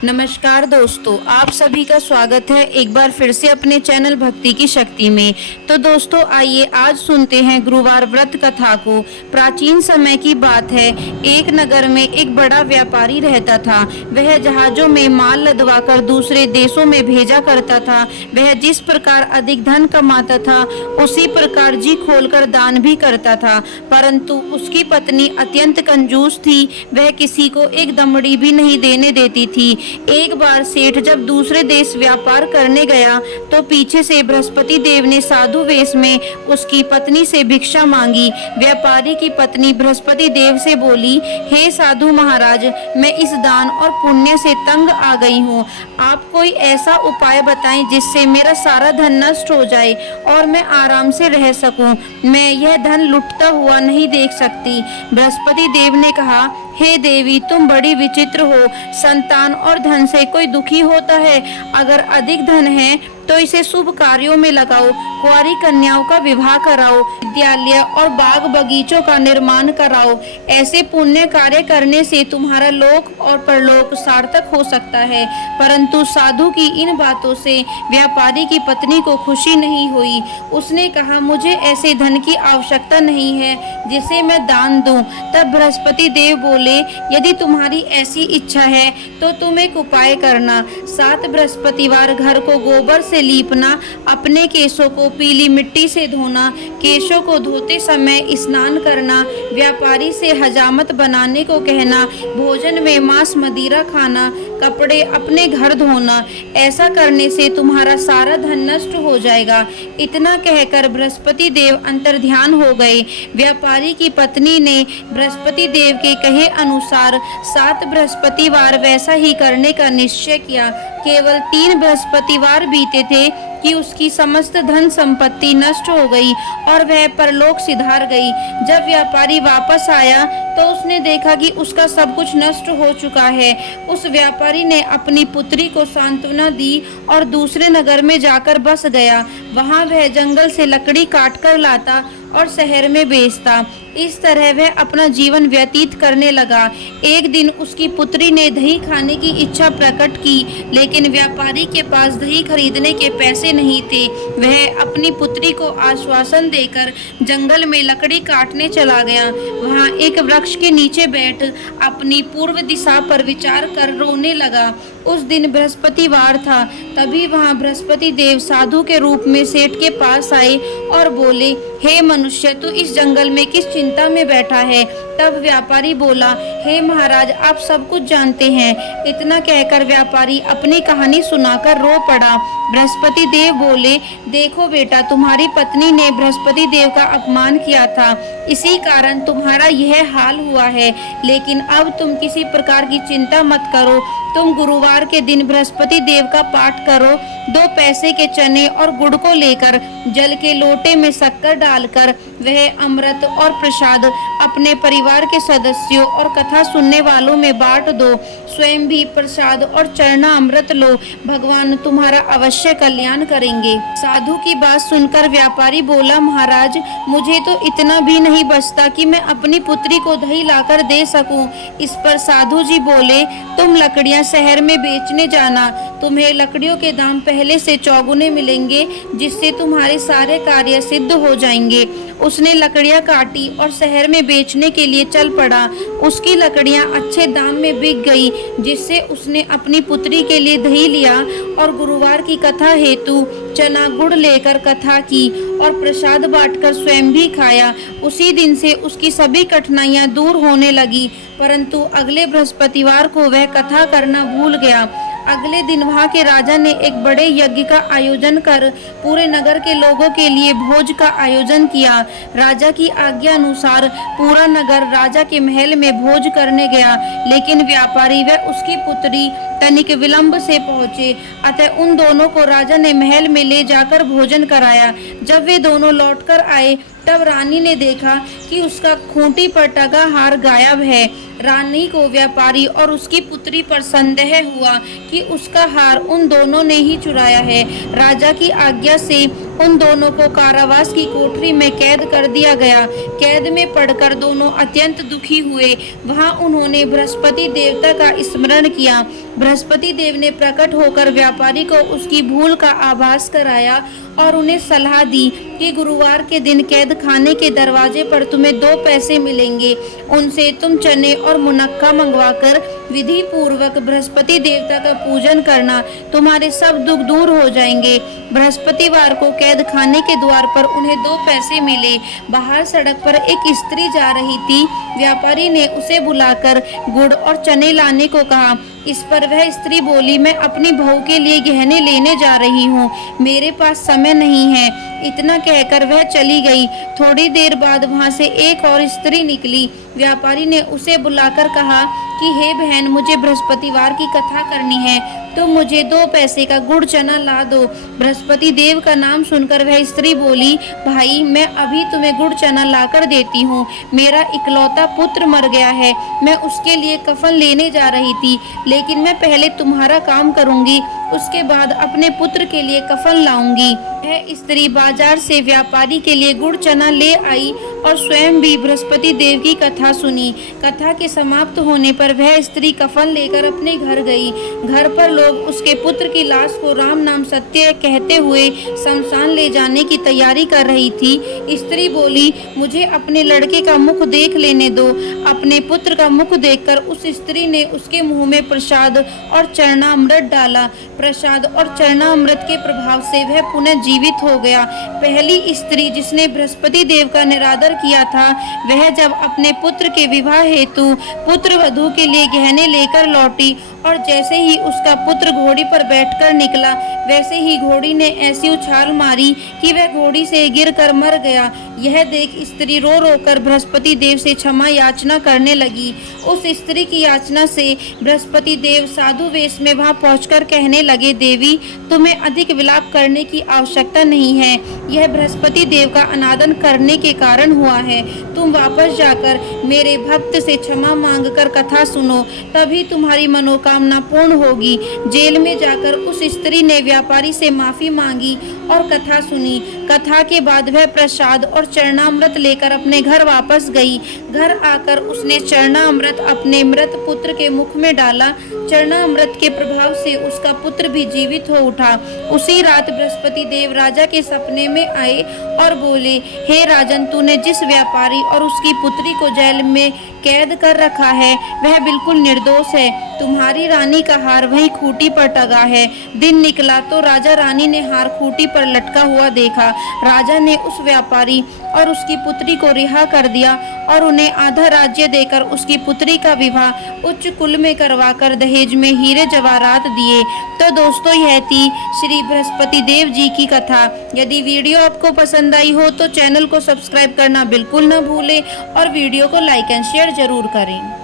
नमस्कार दोस्तों, आप सभी का स्वागत है एक बार फिर से अपने चैनल भक्ति की शक्ति में। तो दोस्तों आइए आज सुनते हैं गुरुवार व्रत कथा को। प्राचीन समय की बात है, एक नगर में एक बड़ा व्यापारी रहता था। वह जहाजों में माल लदवाकर दूसरे देशों में भेजा करता था। वह जिस प्रकार अधिक धन कमाता था उसी प्रकार जी खोलकर दान भी करता था, परंतु उसकी पत्नी अत्यंत कंजूस थी। वह किसी को एक दमड़ी भी नहीं देने देती थी। एक बार सेठ जब दूसरे देश व्यापार करने गया तो पीछे से बृहस्पति देव ने साधु वेश में उसकी पत्नी से भिक्षा मांगी। व्यापारी की पत्नी बृहस्पति देव से बोली, हे साधु महाराज, मैं इस दान और पुण्य से तंग आ गई हूँ। आप कोई ऐसा उपाय बताएं जिससे मेरा सारा धन नष्ट हो जाए और मैं आराम से रह सकूं। मैं यह धन लुटता हुआ नहीं देख सकती। बृहस्पति देव ने कहा, हे देवी, तुम बड़ी विचित्र हो। संतान और धन से कोई दुखी होता है? अगर अधिक धन है तो इसे शुभ कार्यों में लगाओ, कुंवारी कन्याओं का विवाह कराओ, विद्यालय और बाग बगीचों का निर्माण कराओ। ऐसे पुण्य कार्य करने से तुम्हारा लोक और परलोक सार्थक हो सकता है। परंतु साधु की इन बातों से व्यापारी की पत्नी को खुशी नहीं हुई। उसने कहा, मुझे ऐसे धन की आवश्यकता नहीं है जिसे मैं दान दूं। तब बृहस्पति देव बोले, यदि तुम्हारी ऐसी इच्छा है तो तुम एक उपाय करना। 7 बृहस्पतिवार घर को गोबर से लीपना, अपने केशों को पीली मिट्टी से धोना, केशों को धोते समय स्नान करना, व्यापारी से हजामत बनाने को कहना, भोजन में मांस मदिरा खाना, कपड़े अपने घर धोना। ऐसा करने से तुम्हारा सारा धन नष्ट हो जाएगा। इतना कहकर बृहस्पति देव अंतर्ध्यान हो गए। व्यापारी की पत्नी ने बृहस्पति देव के कहे अनुसार 7 बृहस्पतिवार वैसा ही करने का निश्चय किया। केवल 3 बृहस्पतिवार बीते थे कि उसकी समस्त धन संपत्ति नष्ट हो गई और वह परलोक सिधार गई। जब व्यापारी वापस आया तो उसने देखा कि उसका सब कुछ नष्ट हो चुका है। उस व्यापारी ने अपनी पुत्री को सांत्वना दी और दूसरे नगर में जाकर बस गया। वहां वह जंगल से लकड़ी काट कर लाता और शहर में बेचता। इस तरह वह अपना जीवन व्यतीत करने लगा। एक दिन उसकी पुत्री ने दही खाने की इच्छा प्रकट की, लेकिन व्यापारी के पास दही खरीदने के पैसे नहीं थे। वह अपनी पुत्री को आश्वासन देकर जंगल में लकड़ी काटने चला गया। वहां एक वृक्ष के नीचे बैठ अपनी पूर्व दिशा पर विचार कर रोने लगा। उस दिन बृहस्पतिवार था। तभी वहां बृहस्पति देव साधु के रूप में सेठ के पास आए और बोले, हे मनुष्य, तू इस जंगल में किस चिंता में बैठा है? तब व्यापारी बोला, हे महाराज, आप सब कुछ जानते हैं। इतना कहकर व्यापारी अपनी कहानी सुनाकर रो पड़ा। बृहस्पति देव बोले, देखो बेटा, तुम्हारी पत्नी ने बृहस्पति देव का अपमान किया था, इसी कारण तुम्हारा यह हाल हुआ है। लेकिन अब तुम किसी प्रकार की चिंता मत करो। तुम गुरुवार के दिन बृहस्पति देव का पाठ करो। 2 पैसे के चने और गुड़ को लेकर जल के लोटे में शक्कर डालकर वह अमृत और प्रसाद अपने परिवार के सदस्यों और कथा सुनने वालों में बांट दो। स्वयं भी प्रसाद और चरना अमृत लो। भगवान तुम्हारा अवश्य कल्याण करेंगे। साधु की बात सुनकर व्यापारी बोला, महाराज, मुझे तो इतना भी नहीं बचता कि मैं अपनी पुत्री को दही लाकर दे सकूं। इस पर साधु जी बोले, तुम लकड़ियां शहर में बेचने जाना। तुम्हें लकड़ियों के दाम पहले से चौगुने मिलेंगे, जिससे तुम्हारे सारे कार्य सिद्ध हो जाएंगे। उसने लकड़ियां काटी और शहर में बेचने के लिए चल पड़ा। उसकी लकड़ियां अच्छे दाम में बिक गई, जिससे उसने अपनी पुत्री के लिए दही लिया और गुरुवार की कथा हेतु चना गुड़ लेकर कथा की और प्रसाद बांटकर स्वयं भी खाया। उसी दिन से उसकी सभी कठिनाइयां दूर होने लगी, परंतु अगले बृहस्पतिवार को वह कथा करना भूल गया। अगले दिन वहां के राजा ने एक बड़े यज्ञ का आयोजन कर पूरे नगर के लोगों के लिए भोज का आयोजन किया। राजा की आज्ञा अनुसार पूरा नगर राजा के महल में भोज करने गया, लेकिन व्यापारी व उसकी पुत्री तनिक विलंब से पहुंचे। अतः उन दोनों को राजा ने महल में ले जाकर भोजन कराया। जब वे दोनों लौटकर आए तब रानी ने देखा कि उसका खूंटी पर टंगा हार गायब है। रानी को व्यापारी और उसकी पुत्री पर संदेह हुआ कि उसका हार उन दोनों ने ही चुराया है। राजा की आज्ञा से उन दोनों को कारावास की कोठरी में कैद कर दिया गया। कैद में पड़कर दोनों अत्यंत दुखी हुए। वहां उन्होंने बृहस्पति देवता का स्मरण किया। बृहस्पति देव ने प्रकट होकर व्यापारी को उसकी भूल का आभास कराया और उन्हें सलाह दी कि गुरुवार के दिन कैद खाने के दरवाजे पर तुम्हें 2 पैसे मिलेंगे। उनसे तुम चने और मुनक्का मंगवाकर विधि पूर्वक बृहस्पति देवता का पूजन करना, तुम्हारे सब दुख दूर हो जाएंगे। बृहस्पतिवार को कैद खाने के द्वार पर उन्हें 2 पैसे मिले। बाहर सड़क पर एक स्त्री जा रही थी। व्यापारी ने उसे बुलाकर गुड़ और चने लाने को कहा। इस पर वह स्त्री बोली, मैं अपनी बहू के लिए गहने लेने जा रही हूँ, मेरे पास समय नहीं है। इतना कहकर वह चली गई। थोड़ी देर बाद वहां से एक और स्त्री निकली। व्यापारी ने उसे बुलाकर कहा कि हे बहन, मुझे बृहस्पतिवार की कथा करनी है, तो मुझे 2 पैसे का गुड़ चना ला दो। बृहस्पति देव का नाम सुनकर वह स्त्री बोली, भाई मैं अभी तुम्हें गुड़ चना लाकर देती हूँ। मेरा इकलौता पुत्र मर गया है, मैं उसके लिए कफन लेने जा रही थी, लेकिन मैं पहले तुम्हारा काम करूंगी, उसके बाद अपने पुत्र के लिए कफन लाऊंगी। वह स्त्री बाजार से व्यापारी के लिए गुड़ चना ले आई और स्वयं भी बृहस्पति देव की कथा सुनी। कथा के समाप्त होने पर वह स्त्री कफन लेकर अपने घर गई। घर पर लोग उसके पुत्र की लाश को राम नाम सत्य कहते हुए शमशान ले जाने की तैयारी कर रही थी। स्त्री बोली, मुझे अपने लड़के का मुख देख लेने दो। अपने पुत्र का मुख देखकर उस स्त्री ने उसके मुंह में प्रसाद और चरणामृत डाला। प्रसाद और चरणामृत के प्रभाव से वह पुनः जीवित हो गया। पहली स्त्री जिसने बृहस्पति देव का निरादर किया था, वह जब अपने पुत्र के विवाह हेतु पुत्र वधू के लिए गहने लेकर लौटी और जैसे ही उसका पुत्र घोड़ी पर बैठकर निकला, वैसे ही घोड़ी ने ऐसी उछाल मारी कि वह घोड़ी से गिरकर मर गया। यह देख स्त्री रो रो कर बृहस्पति देव से क्षमा याचना करने लगी। उस स्त्री की याचना से बृहस्पति देव साधु वेश में वहां पहुंचकर कहने लगे, देवी तुम्हें अधिक विलाप करने की आवश्यकता नहीं है, यह बृहस्पति देव का अनादर करने के कारण हुआ है। तुम वापस जाकर मेरे भक्त से क्षमा मांगकर कथा सुनो, तभी तुम्हारी मनोकामना पूर्ण होगी। जेल में जाकर उस स्त्री ने व्यापारी से माफी मांगी और कथा सुनी। कथा के बाद वह प्रसाद और चरणामृत लेकर अपने घर वापस गई। घर आकर उसने चरणामृत अपने मृत पुत्र के मुख में डाला। चरणामृत के प्रभाव से उसका पुत्र भी जीवित हो उठा। उसी रात बृहस्पति देव राजा के सपने में आए और बोले, हे राजन, तूने जिस व्यापारी और उसकी पुत्री को जेल में कैद कर रखा है वह बिल्कुल निर्दोष है। तुम्हारी रानी का हार वही खूंटी पर टंगा है। दिन निकला तो राजा रानी ने हार खूंटी पर लटका हुआ देखा। राजा ने उस व्यापारी और उसकी पुत्री को रिहा कर दिया और उन्हें आधा राज्य देकर उसकी पुत्री का विवाह उच्च कुल में करवाकर दहेज में हीरे जवाहरात दिए। तो दोस्तों, यह थी श्री बृहस्पति देव जी की कथा। यदि वीडियो आपको पसंद आई हो तो चैनल को सब्सक्राइब करना बिल्कुल न भूलें और वीडियो को लाइक एंड शेयर जरूर करें।